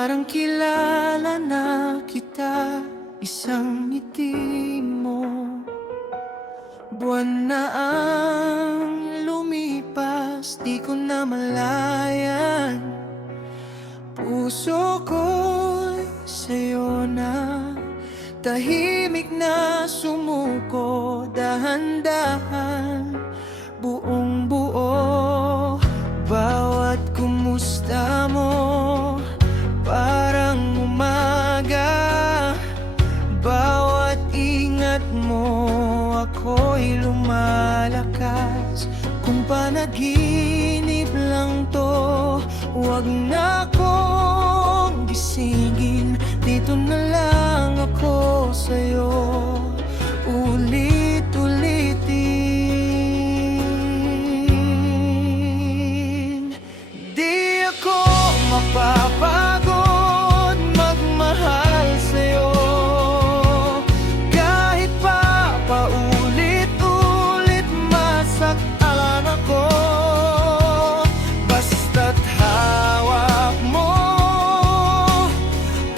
Parang kilala na kita, isang ngiti mo. Buwan na ang lumipas, di ko na malayan. Puso ko'y sa'yo na, tahimik na sumuko. Dahan-dahan, buong buo. Bawat kumusta mo, parang umaga. Bawat ingat mo, ako'y lumalakas. Kung panaginip lang to, huwag na akong gisingin. Dito na lang ako sa'yo, ulit-ulitin. Di ako mapapagod magmahal sa'yo, kahit pa paulit-ulit masaktan ako. Basta't hawak mo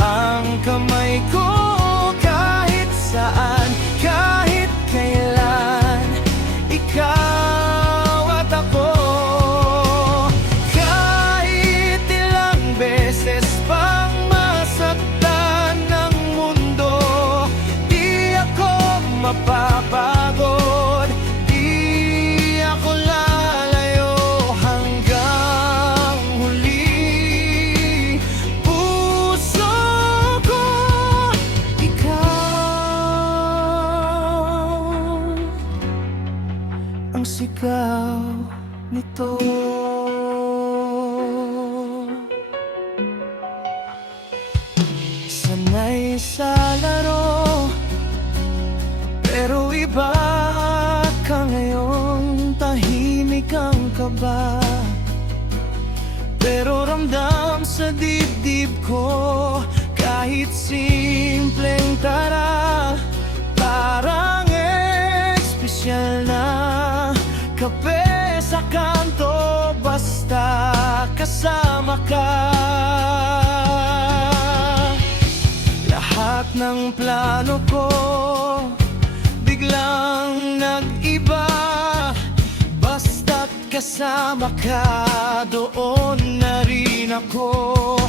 ang kamay ko, kahit saan, kahit kailan, ikaw at ako. Kahit ilang beses pang masaktan ng mundo, di ako mapapagod, di ako lalayo hanggang huli. Puso ko, ikaw ang sigaw nito. Sanay sa laro, pero iba ka ngayon. Tahimik ang kaba, pero ramdam sa dibdib ko. Kahit simpleng tara, parang espesyal na kape sa kanto. Basta kasama ka, lahat ng plano ko biglang nag-iba. Basta't kasama ka, doon na rin ako.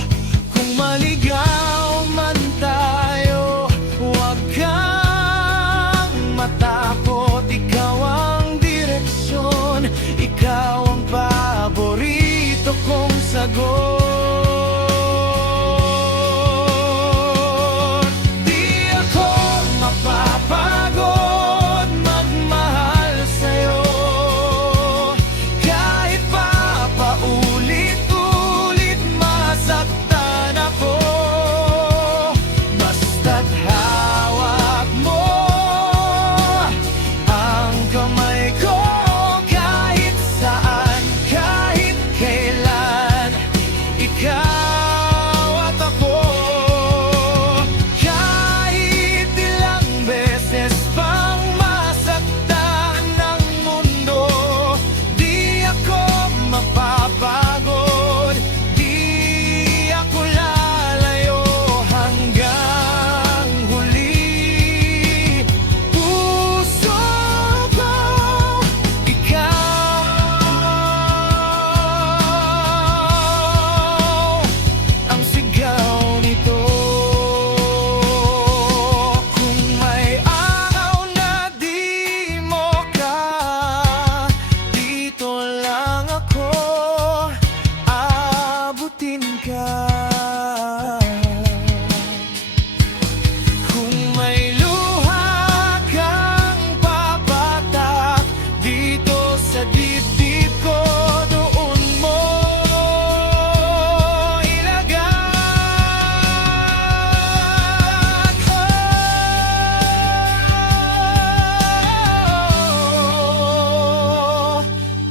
Kung maligaw man tayo, huwag kang matakot. Ikaw ang direksyon, ikaw ang paborito kong sagot. Di ako mapapagod magmahal sa'yo, kahit pa paulit-ulit masaktan ako. Basta't hawak mo ang kamay ko, kahit saan, kahit kailan, ikaw at ako. Kahit ilang beses pang masaktan ng mundo, di ako mapapagod, di ako lalayo hanggang huli. Puso ko, ikaw ang sigaw nito. Kung may araw na di mo ka, dito lang ako, abutin ka. Kung may luha kang papatak dito sa dibdib ko, doon mo ilagay.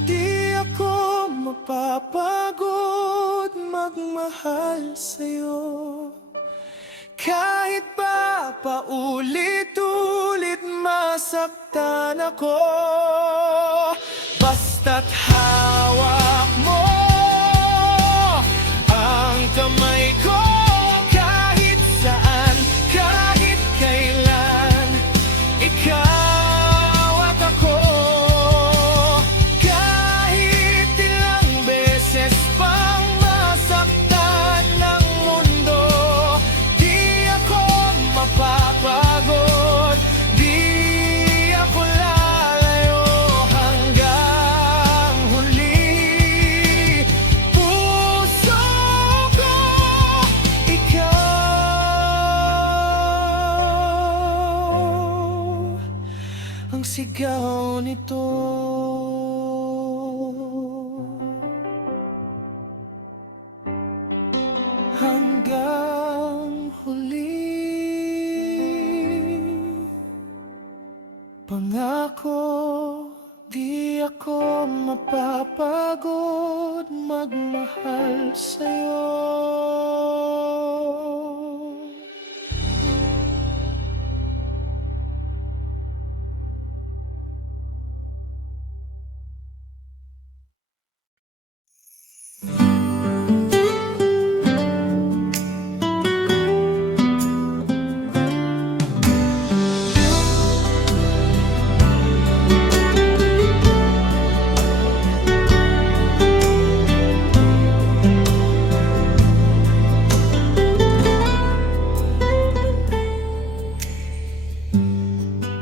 Di ako mapapagod magmahal sa'yo, kahit pa paulit-ulit masaktan ako. Basta't hawak mo ang kamay ko, ko mapapagod magmahal sa'yo.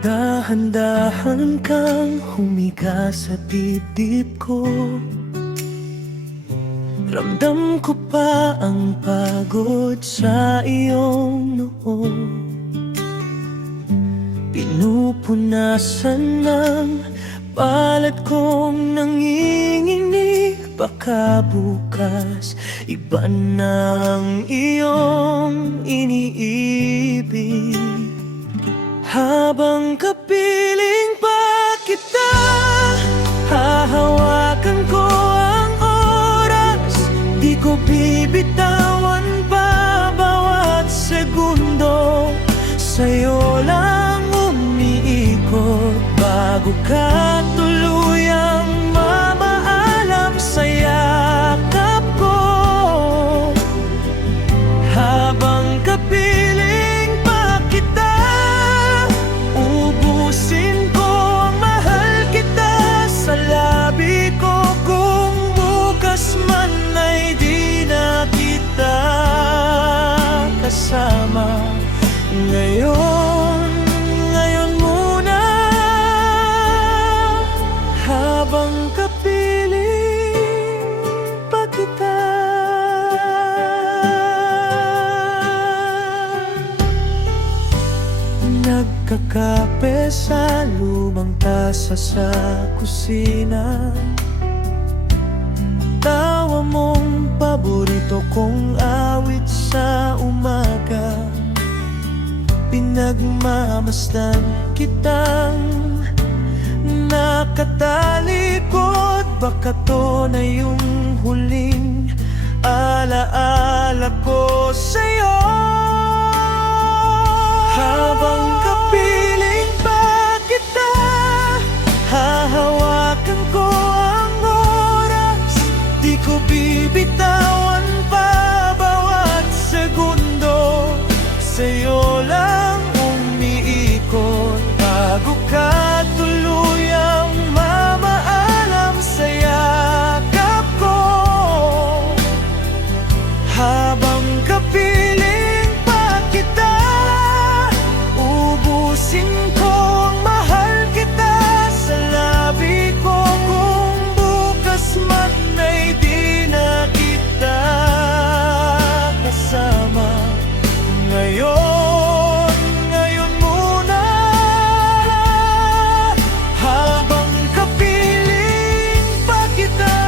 Dahan-dahan kang humiga sa dibdib ko. Ramdam ko pa ang pagod sa iyong noo. Pinupunasan ng palad kong nanginginig. Baka bukas iba na ang iyong iniibig. Habang kapiling pa kita, hahawakan ko ang oras. Di ko bibitawan pa bawat segundo. Sa'yo lang umiikot bago ka tuluyang mamaalam sa yakap ko. Habang kapiling pa kita, ubusin ko ang mahal kita sa labi ko. Kung bukas man ay di na kita kasama, ngayon muna. Habang kapiling pa kita, nagkakape sa lumang tasa sa kusina. Tawa mong paborito kong awit sa umaga. Pinagmamasdan kitang nakatalikod. Baka to na yung huling alaala ko sa'yo. Habang kapiling pa kita, hahawakan ko ang oras. Di ko bibitawan pa bawat segundo. Sa'yo lang umiikot bago ka tuluyang mamaalam sa yakap ko. Habang kapiling pa kita, ubusin ko ang mahal kita sa labi ko. Kung bukas man ay di na kita kasama, ngayon muna. Habang kapiling pa kita,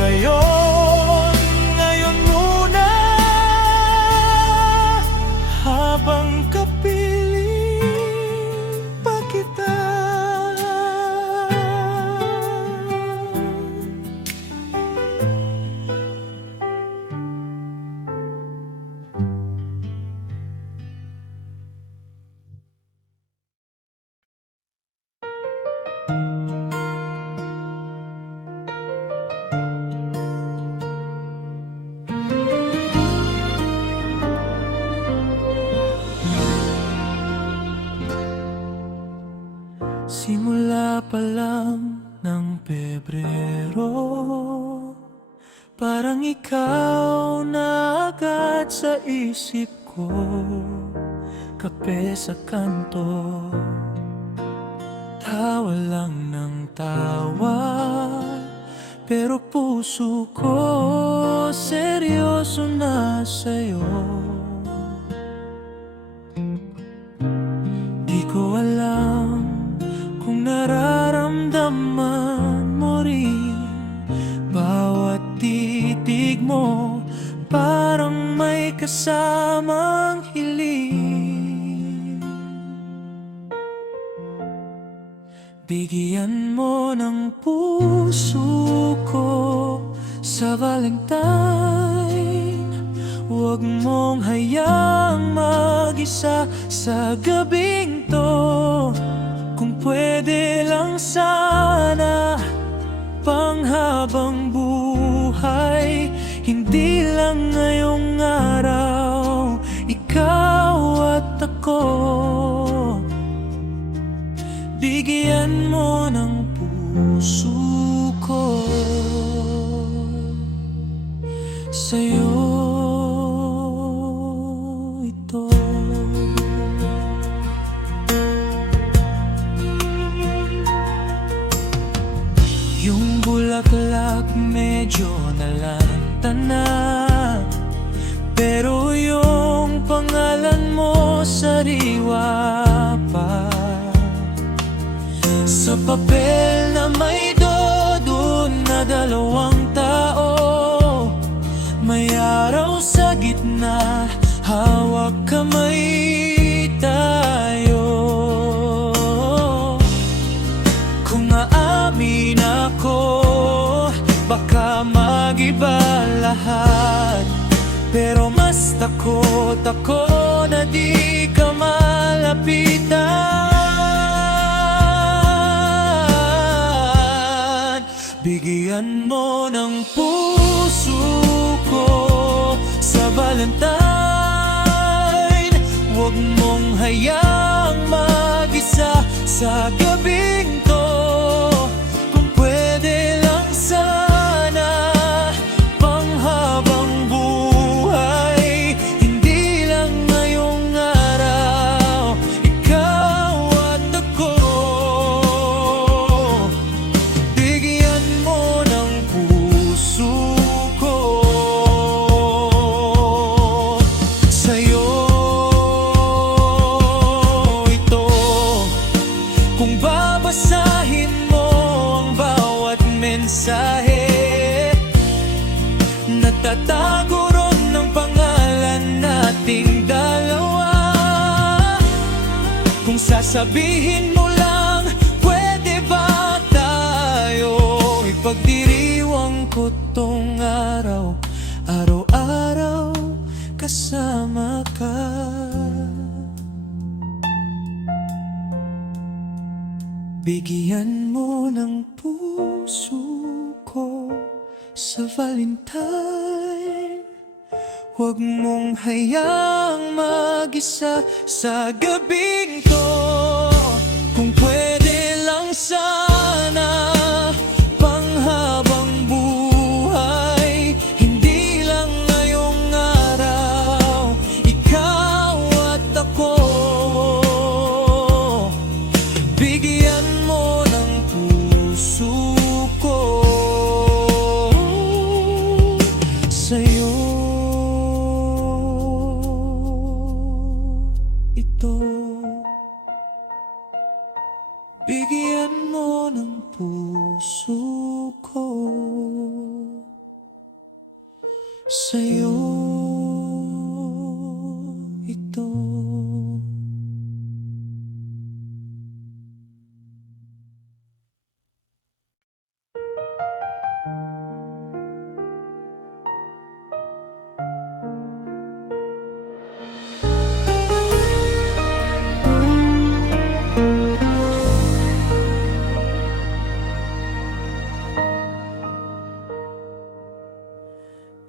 ngayon muna. Habang kapiling pa kita. Simula pa lang ng Pebrero, parang ikaw na agad sa isip ko. Kape sa kanto, tawa lang ng tawa, pero puso ko seryoso na sa'yo. Di ko alam kung nararamdaman mo rin bawat bibig mo, parang may kasamang hiling. Bigyan mo ng puso ko sa Valentine. Huwag mong hayaang mag-isa sa gabing to. Kung pwede lang sana, panghabang buhay, hindi lang ngayong araw, ikaw at ako. Bigyan mo ng puso ko sa'yo ito. Yung bulaklak medyo nalanta na, pero yung pangalan mo sariwa pa. Sa papel na may dodon na dalawang tao, may araw sa gitna, hawak kamay tayo. Kung aamin ako, baka mag-iba lahat, pero mas takot ako na di ka malapitan. Bigyan mo ng puso ko sa Valentine. Huwag mong hayaang mag-isa sa gabing to. Kung pwede lang sana, panghabang buhay, hindi lang ngayong araw, ikaw at ako. Bigyan mo ng puso ko sa'yo ito. Kung babasahin mo ang bawat mensahe, natatago ron ng pangalan nating dalawa. Kung sasabihin mo lang, pwede ba tayo ipagdiriwang ko tong araw, araw-araw kasama ka. Bigyan mo ng puso ko sa Valentine. Huwag mong hayaang mag-isa sa gabing to. Kung pwede lang sana, panghabang buhay, hindi lang ngayong araw, ikaw at ako. Bigyan mo ng puso ko sa'yo ito. Bigyan mo ng puso ko sa'yo ito.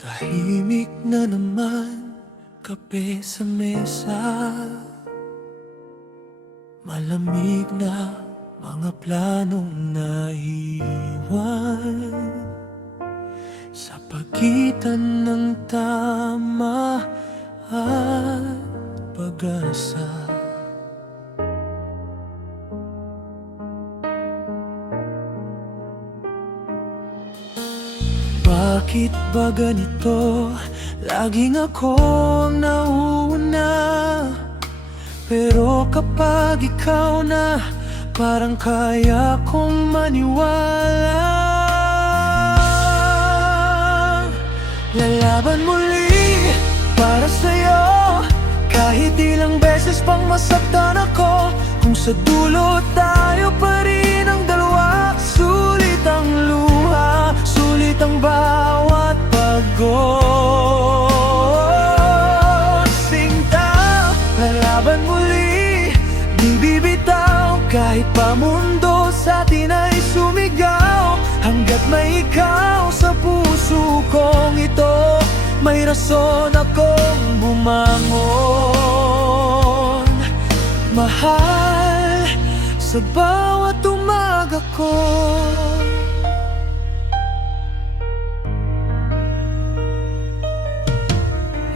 Tahimik na naman, kape sa mesa, malamig na mga planong naiwan sa pagitan ng tama at pag-asa. Bakit ba ganito? Laging ako ang nauna, pero kapag ikaw na, parang kaya kong maniwala. La Lalaban muli para sa'yo, kahit ilang beses pang masaktan ako. Kung sa dulo tayo pa rin ang dalawa, sulit ang luha, sulit ang bawat pagod. Sinta, lalaban muli, di bibitaw, kahit pa mundo sa atin ay sumigaw. Hanggat may ikaw sa puso kong ito, may rason akong bumangon. Mahal, sa bawat umaga ko.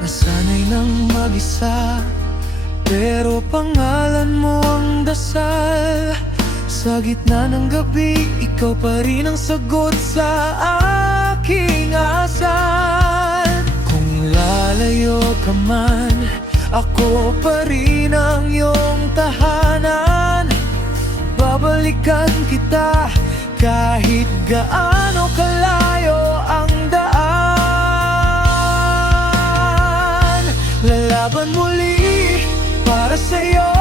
Nasanay nang mag-isa, pero pangalan mo ang dasal. Sa gitna ng gabi, ikaw pa rin ang sagot sa aking asal. Kung lalayo ka man, ako pa rin ang iyong tahanan. Babalikan kita kahit gaano kalayo ang daan. Lalaban muli para sa'yo,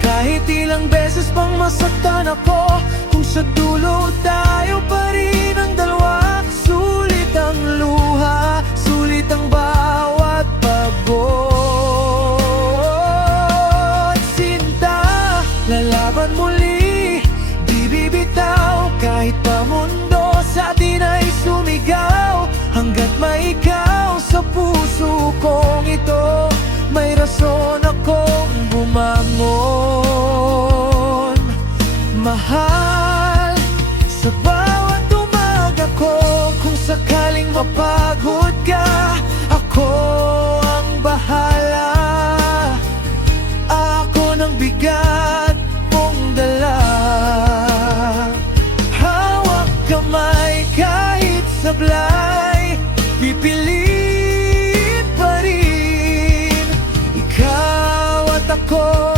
kahit ilang beses pang masaktan ako. Kung sa dulo tayo pa rin ang dalawa, sulit ang luha, sulit ang bawat pagod. Sinta, lalaban muli, di bibitaw, kahit pa mundo sa atin ay sumigaw. Hanggat may ikaw sa puso kong ito, may rason akong bumangon. Mahal, sa bawat umaga ko, kung sakaling mapagod ka, ako ang bahala. Ako ng bigat mong dala. Hawak kamay kahit sablay, pipilit pa rin. Ikaw at ako,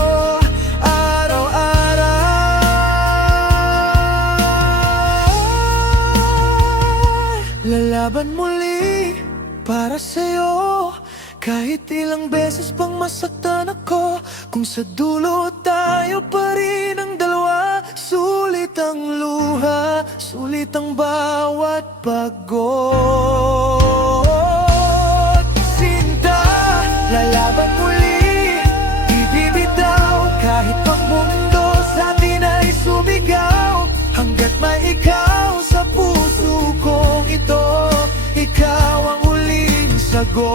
lalaban muli para sa'yo, kahit ilang beses pang masaktan ako. Kung sa dulo tayo pa rin ang dalawa, sulit ang luha, sulit ang bawat pagod. Sinta, lalaban muli, di bibitaw, kahit pang mundo sa atin ay sumigaw. Hanggat may ikaw sa puso kong ito, ikaw ang huling sagot.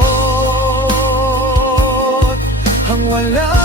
Ang wala